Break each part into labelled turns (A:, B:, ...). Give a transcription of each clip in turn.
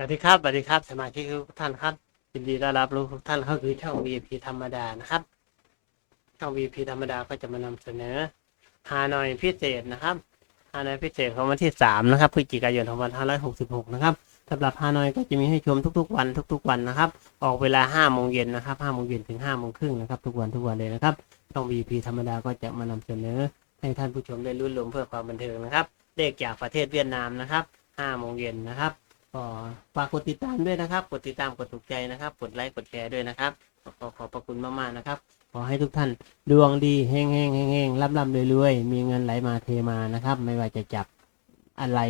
A: สวัสดีครับสวัสดีครับสมาชิกทุกท่านครับยินดีต้อนรับรู้ทุกท่านเข้าคือช่อง VIP ธรรมดานะครับ ช่อง VIP ธรรมดาก็จะมานำเสนอฮานอยพิเศษนะครับฮานอยพิเศษของวันที่สามนะครับพฤศจิกายน2566นะครับสำหรับฮานอยก็จะมีให้ชมทุก ๆ วันทุก ๆ วันนะครับ ออกเวลา5โมงเย็นนะครับ5โมงเย็นถึง5โมงครึ่งนะครับทุกวันทุกวันเลยนะครับช่อง VIP ธรรมดาก็จะมานำเสนอ ให้ท่านผู้ชมได้รุ่นรวมเพื่อความบันเทิงนะครับเลขจากประเทศเวียดนามนะครับ5โมงเย็นนะครับ ก็ฝากกดติดตามด้วยนะครับ กดติดตามกดถูกใจนะครับ กดไลค์กดแชร์ด้วยนะครับขอขอบพระคุณมากๆนะครับ ขอให้ทุกท่านดวงดีเฮงเฮงเฮงเฮงร่ำร่ำรวยๆมีเงินไหลมาเทมานะครับ ไม่ว่าจะจับอะไร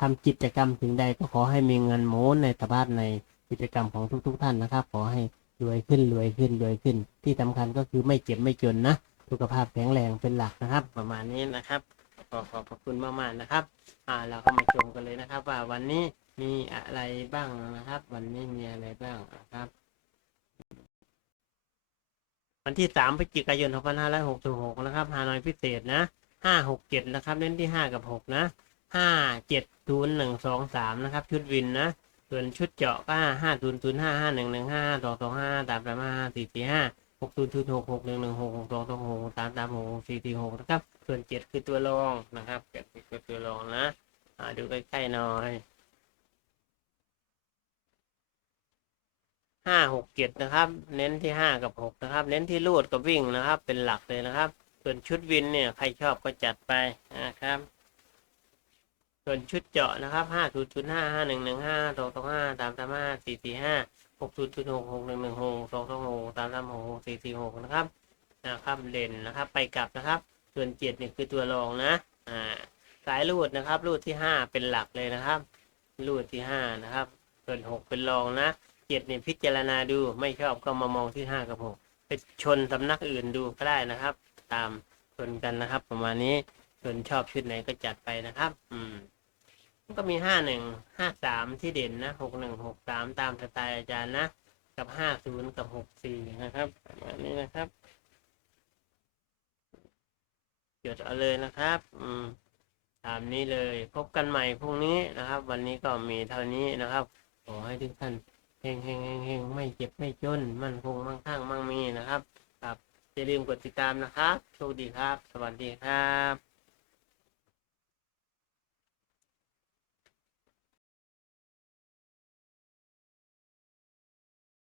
A: ทำกิจกรรมถึงใดก็ขอให้มีเงินโม้ในสภาพในกิจกรรมของทุก ๆ ท่านนะครับ ขอให้รวยขึ้นรวยขึ้นรวยขึ้น ที่สำคัญก็คือไม่เจ็บไม่จนนะสุขภาพแข็งแรงเป็นหลักนะครับ ประมาณนี้นะครับ ขอขอบพระคุณมากๆนะครับ อ่าเราก็มาชมกันเลยนะครับ ว่าวันนี้ มีอะไรบ้างนะครับ วันนี้มีอะไรบ้างนะครับ วันที่สามพฤศจิกายนสองพันห้าร้อยหกสิบหกนะครับฮานอยพิเศษนะห้าหกเจ็ดนะครับเน้นที่ห้ากับหกนะห้าเจ็ดศูนย์หนึ่งสองสามนะครับ ชุดวินนะส่วนชุดเจาะก็ห้าศูนย์ศูนย์ห้าห้าหนึ่งหนึ่งห้าสองสองห้าตามตามห้าสี่สี่ห้าหกศูนย์ศูนย์หกหกหนึ่งหนึ่งหกหกสองสองหกตามตามหกสี่สี่หกนะครับ ส่วนเจ็ดคือตัวรองนะครับเจ็ดคือตัวรองนะดูใกล้ๆหน่อย ห้าหกเจ็ดนะครับ เน้นที่ห้ากับหกนะครับ เน้นที่ลูดกับวิ่งนะครับ เป็นหลักเลยนะครับ ส่วนชุดวินเนี่ยใครชอบก็จัดไปนะครับ ส่วนชุดเจาะนะครับห้าศูนย์ศูนย์ห้าห้าหนึ่งหนึ่งห้าสองสองห้าสามสามห้าสี่สี่ห้าหกศูนย์ศูนย์หกหกหนึ่งหนึ่งหกสองสองหกสามสามหกสี่สี่หกนะครับนะครับเด่นนะครับ ไปกลับนะครับ ส่วนเจ็ดเนี่ยคือตัวรองนะอ่าสายรูดนะครับรูดที่ห้าเป็นหลักเลยนะครับรูดที่ห้านะครับ ส่วนหกเป็นรองนะ เจ็ดเนี่ยพิจารณาดูไม่ชอบก็มามองที่ห้ากับหกไปชนสำนักอื่นดูก็ได้นะครับ ตามชนกันนะครับ ประมาณนี้ส่วนชอบชุดไหนก็จัดไปนะครับ อืมก็มีห้าหนึ่งห้าสามที่เด่นนะหกหนึ่งหกสามตามสไตล์อาจารย์นะ กับห้าศูนย์กับหกสี่นะครับประมาณนี้นะครับจดเอาเลยนะครับ อืมตามนี้เลย พบกันใหม่พรุ่งนี้นะครับ วันนี้ก็มีเท่านี้นะครับ ขอให้ทุกท่าน ฮงเฮงเฮงเฮงไม่เจ็บไม่จน มั่นคงมั่งคั่งมั่งมีนะครับ ครับอย่าลืมกดติดตามนะครับ โชคดีครับ สวัสดีครับ